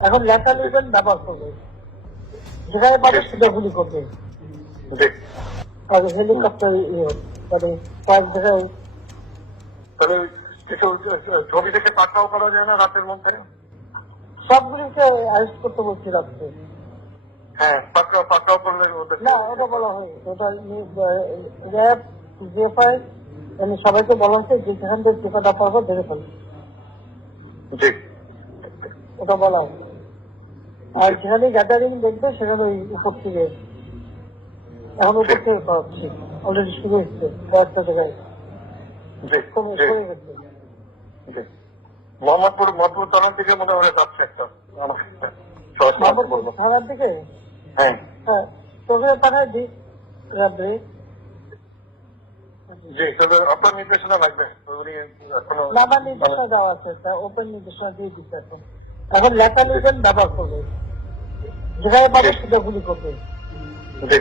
এখন লেখা লিখবেন ব্যবহার করবে, যেখানে পাবে সেটা গুলি করবে। হেলিকপ্টার মানে কয়েক জায়গায় ছবি থেকে পাকড়াও করা যায় না রাতের মধ্যে? সবগুলিকে অ্যারেস্ট করতে বলছি রাখতে। হ্যাঁ, পাকড়াও করলে না, ওটা বলা হয় ওটা র্যাব জিএফআই মানে সবাইকে বলা হচ্ছে যে যেখান থেকে টিকাটা পারবো ধরে ফেলবে, ওটা বলা হয়। আর যেখানে গ্যাদারিং দেখবে সেখানে ওই উপর থেকে এখন উপর থেকে করাচ্ছি, অলরেডি শুরু হচ্ছে কয়েকটা জায়গায় কমে গেছে। মোহাম্মদপুর থানার দিকে মনে হয় যাচ্ছে একটা থানার দিকে। হ্যাঁ হ্যাঁ, তোকে পাঠাই দিই র্যাবে। জি, তবে আপনার নির্দেশনা লাগবে। আমার নির্দেশনা দেওয়া আছে, ওপেন নির্দেশনা দিয়ে দিচ্ছে। এখন লেখা লিখবেন ব্যবহার করবে, যেখানে পাবে সেটা গুলি করবে। জি।